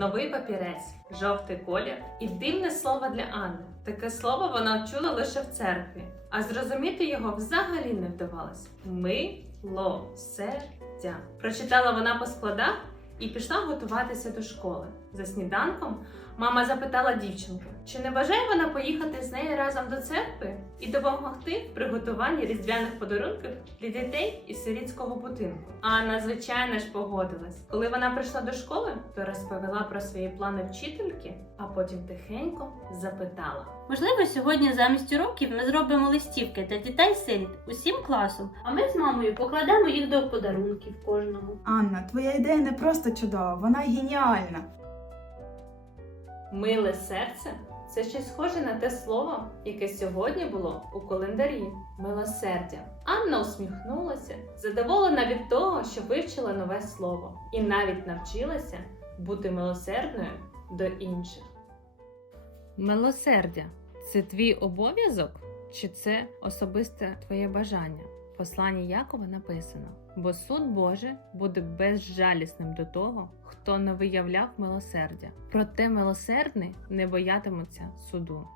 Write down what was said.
новий папірець, жовтий колір і дивне слово для Анни. Таке слово вона чула лише в церкві, а зрозуміти його взагалі не вдавалось. Милосердя. Прочитала вона по складах і пішла готуватися до школи. За сніданком мама запитала дівчинку, чи не бажає вона поїхати з нею разом до церкви і допомогти в приготуванні різдвяних подарунків для дітей із сирітського будинку. Анна, звичайно ж, погодилась. Коли вона прийшла до школи, то розповіла про свої плани вчительки, а потім тихенько запитала. Можливо, сьогодні замість уроків ми зробимо листівки для дітей сиріт усім класом, а ми з мамою покладемо їх до подарунків кожного. Анна, твоя ідея не просто чудова, вона геніальна. Миле серце це щось схоже на те слово, яке сьогодні було у календарі милосердя. Анна усміхнулася, задоволена від того, що вивчила нове слово, і навіть навчилася бути милосердною до інших. Милосердя це твій обов'язок чи це особисте твоє бажання? Посланні Якова написано: бо суд Божий буде безжалісним до того, хто не виявляв милосердя. Проте милосердний не боятимуться суду.